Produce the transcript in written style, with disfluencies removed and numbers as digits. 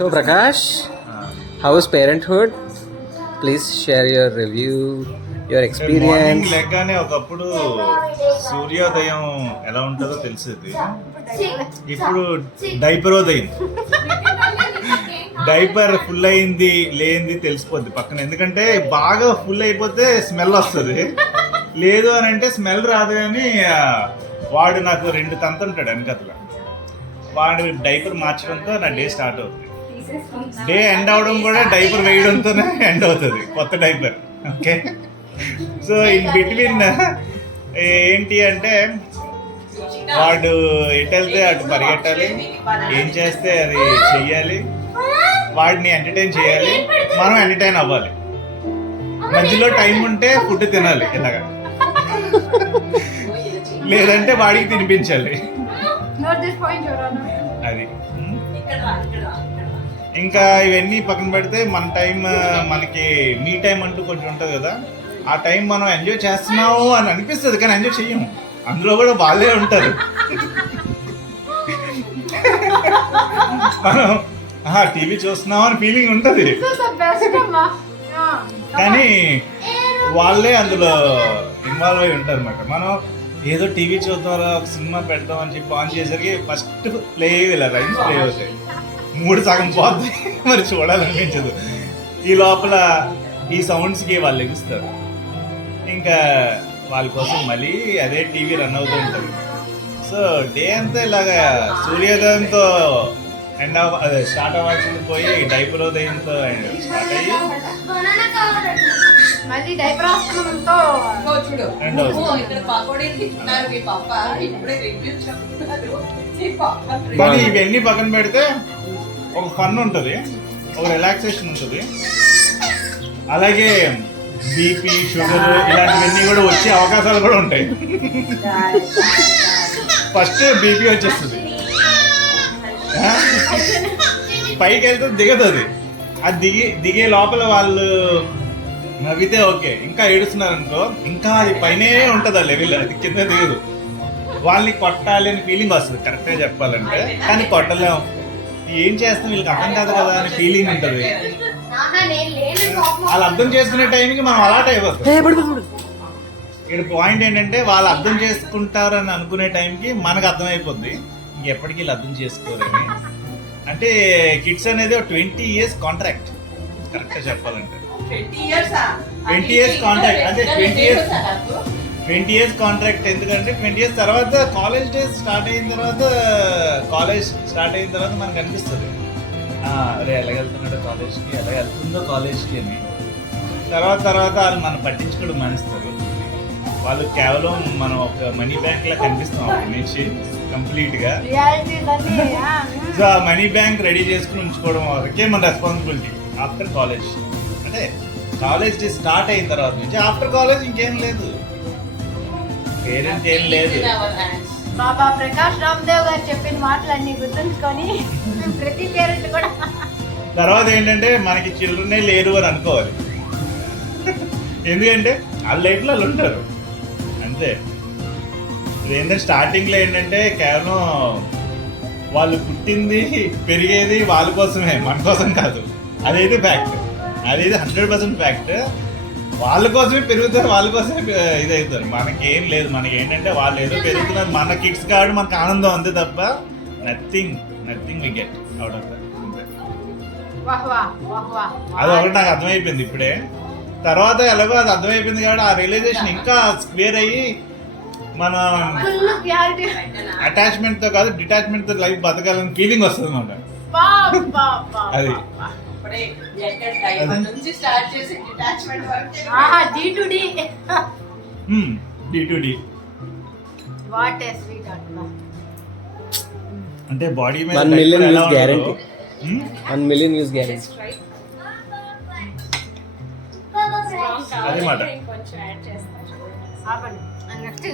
So Prakash, how is parenthood? Please share your review, your morning experience. లెగ్గానే ఒకప్పుడు సూర్యోదయం ఎలా ఉంటుందో తెలిసేది. ఇప్పుడు డైపరోదయం. డైపర్ ఫుల్ అయింది లేనిది తెలిసిపోద్ది పక్కన. ఎందుకంటే బాగా ఫుల్ అయిపోతే స్మెల్ వస్తుంది, లేదు అని అంటే స్మెల్ రాదు. కానీ వాడు నాకు 2 తంతుంటాడు వెనకట్ల. వాడు డైపర్ మార్చడంతో నా డే స్టార్ట్ అవుతుంది. డే ఎండ్ అవడం కూడా డైపర్ వేయడంతోనే ఎండ్ అవుతుంది, కొత్త diaper. Okay, so in between ఏంటి అంటే వాడు ఎటు వెళ్తే అటు పరిగెట్టాలి, ఏం చేస్తే అది చెయ్యాలి, వాడిని ఎంటర్టైన్ చేయాలి, మనం ఎంటర్టైన్ అవ్వాలి. మధ్యలో టైం ఉంటే ఫుడ్ తినాలి ఇలాగా, లేదంటే వాడికి తినిపించాలి. అది ఇంకా ఇవన్నీ పక్కన పెడితే మన టైం, మనకి మీ టైం అంటూ కొంచెం ఉంటుంది కదా. ఆ టైం మనం ఎంజాయ్ చేస్తున్నాము అని అనిపిస్తుంది, కానీ ఎంజాయ్ చెయ్యము. అందులో కూడా వాళ్ళే ఉంటారు. మనం టీవీ చూస్తున్నాం అని ఫీలింగ్ ఉంటుంది, కానీ వాళ్ళే అందులో ఇన్వాల్వ్ అయి ఉంటారు అన్నమాట. మనం ఏదో టీవీ చూద్దాం, ఒక సినిమా పెడదాం అని చెప్పి ఆన్ చేసరికి ఫస్ట్ ప్లే ఇలా రైన్స్ ప్లే అవుతాయి, 3 సగం పోద్ది, మరి చూడాలనిపించదు. ఈ లోపల ఈ సౌండ్స్కి వాళ్ళు ఎగుస్తారు. ఇంకా వాళ్ళ కోసం మళ్ళీ అదే టీవీ రన్ అవుతూ ఉంటుంది. సో డే అంతా ఇలాగా సూర్యోదయంతో అదే స్టార్ట్ అవ్వాల్సింది పోయి డైపరోదయంతో స్టార్ట్ అయ్యి కానీ ఇవన్నీ పక్కన పెడితే ఒక ఫన్ ఉంటుంది, ఒక రిలాక్సేషన్ ఉంటుంది. అలాగే బీపీ, షుగర్ ఇలాంటివన్నీ కూడా వచ్చే అవకాశాలు కూడా ఉంటాయి. ఫస్ట్ బీపీ వచ్చేస్తుంది, పైకి వెళ్తే దిగదు. అది దిగే లోపల వాళ్ళు నవ్వితే ఓకే, ఇంకా ఏడుస్తున్నారు అనుకో ఇంకా అది పైనే ఉంటుంది ఆ లెవెల్, అది కింద దిగదు. వాళ్ళని కొట్టాలి అని ఫీలింగ్ వస్తుంది కరెక్ట్గా చెప్పాలంటే, కానీ కొట్టలేము. ఏం చేస్తాం వీళ్ళకి అర్థం కాదు కదా అని ఫీలింగ్ ఉంటుంది. వాళ్ళు అర్థం చేసుకునే టైంకి మనం అలాట్ అయిపోతాం. ఇక్కడ పాయింట్ ఏంటంటే వాళ్ళు అర్థం చేసుకుంటారని అనుకునే టైంకి మనకు అర్థమైపోద్ది ఇంకెప్పటికీ వీళ్ళు అర్థం చేసుకోరని. అంటే కిడ్స్ అనేది 20 years కాంట్రాక్ట్ కరెక్ట్గా చెప్పాలంటే. 20 years కాంట్రాక్ట్ అంటే 20 years కాంట్రాక్ట్. ఎందుకంటే 20 years తర్వాత కాలేజ్ డేస్ స్టార్ట్ అయిన తర్వాత, కాలేజ్ స్టార్ట్ అయిన తర్వాత మనకు అనిపిస్తుంది అరే ఎలా వెళ్తున్నాడో కాలేజ్కి, ఎలా వెళ్తుందో కాలేజ్కి అని. తర్వాత వాళ్ళు మనం పట్టించుకోవడం మానేస్తారు. వాళ్ళు కేవలం మనం ఒక మనీ బ్యాంక్ లా కనిపిస్తాం అక్కడి నుంచి కంప్లీట్గా. సో ఆ మనీ బ్యాంక్ రెడీ చేసుకుని ఉంచుకోవడం వరకే మన రెస్పాన్సిబిలిటీ ఆఫ్టర్ కాలేజ్. అంటే కాలేజ్ డే స్టార్ట్ అయిన తర్వాత నుంచి ఆఫ్టర్ కాలేజ్ ఇంకేం లేదు, పేరెంట్ ఏం లేదు. బాబా ప్రకాష్ రామ్దేవ్ గారు చెప్పిన మాటలన్నీ గుర్తుంచుకొని ప్రతి పేరెంట్ కూడా తర్వాత ఏంటంటే మనకి చిల్డ్రనే లేరు అని అనుకోవాలి. ఎందుకంటే వాళ్ళ లైఫ్లో వాళ్ళు ఉంటారు అంతే. ఏంటంటే స్టార్టింగ్లో ఏంటంటే కేవలం వాళ్ళు పుట్టింది పెరిగేది వాళ్ళ కోసమే, మన కోసం కాదు. అదైతే ఫ్యాక్ట్, అదైతే 100% ఫ్యాక్ట్. వాళ్ళ కోసమే పెరుగుతారు, వాళ్ళ కోసమే ఇదవుతారు. మనకేం లేదు, మనకి ఏంటంటే వాళ్ళు ఏదో పెరుగుతున్నారు, మన కిడ్స్ కాబట్టి మనకు ఆనందం అంతే తప్ప nothing we get out of that. అది ఒకటి నాకు అర్థమైపోయింది ఇప్పుడే. తర్వాత ఎలాగో అది అర్థమైపోయింది కాబట్టి ఆ రియలైజేషన్ ఇంకా స్క్వేర్ అయ్యి మన అటాచ్మెంట్ తో కాదు డిటాచ్మెంట్ తో లైఫ్ బతకాలని ఫీలింగ్ వస్తుంది అన్నమాట. అది D2D అంటే బాడీ మీద 1 million views guarantee. 1 million views guarantee. అదే మాట. నెక్స్ట్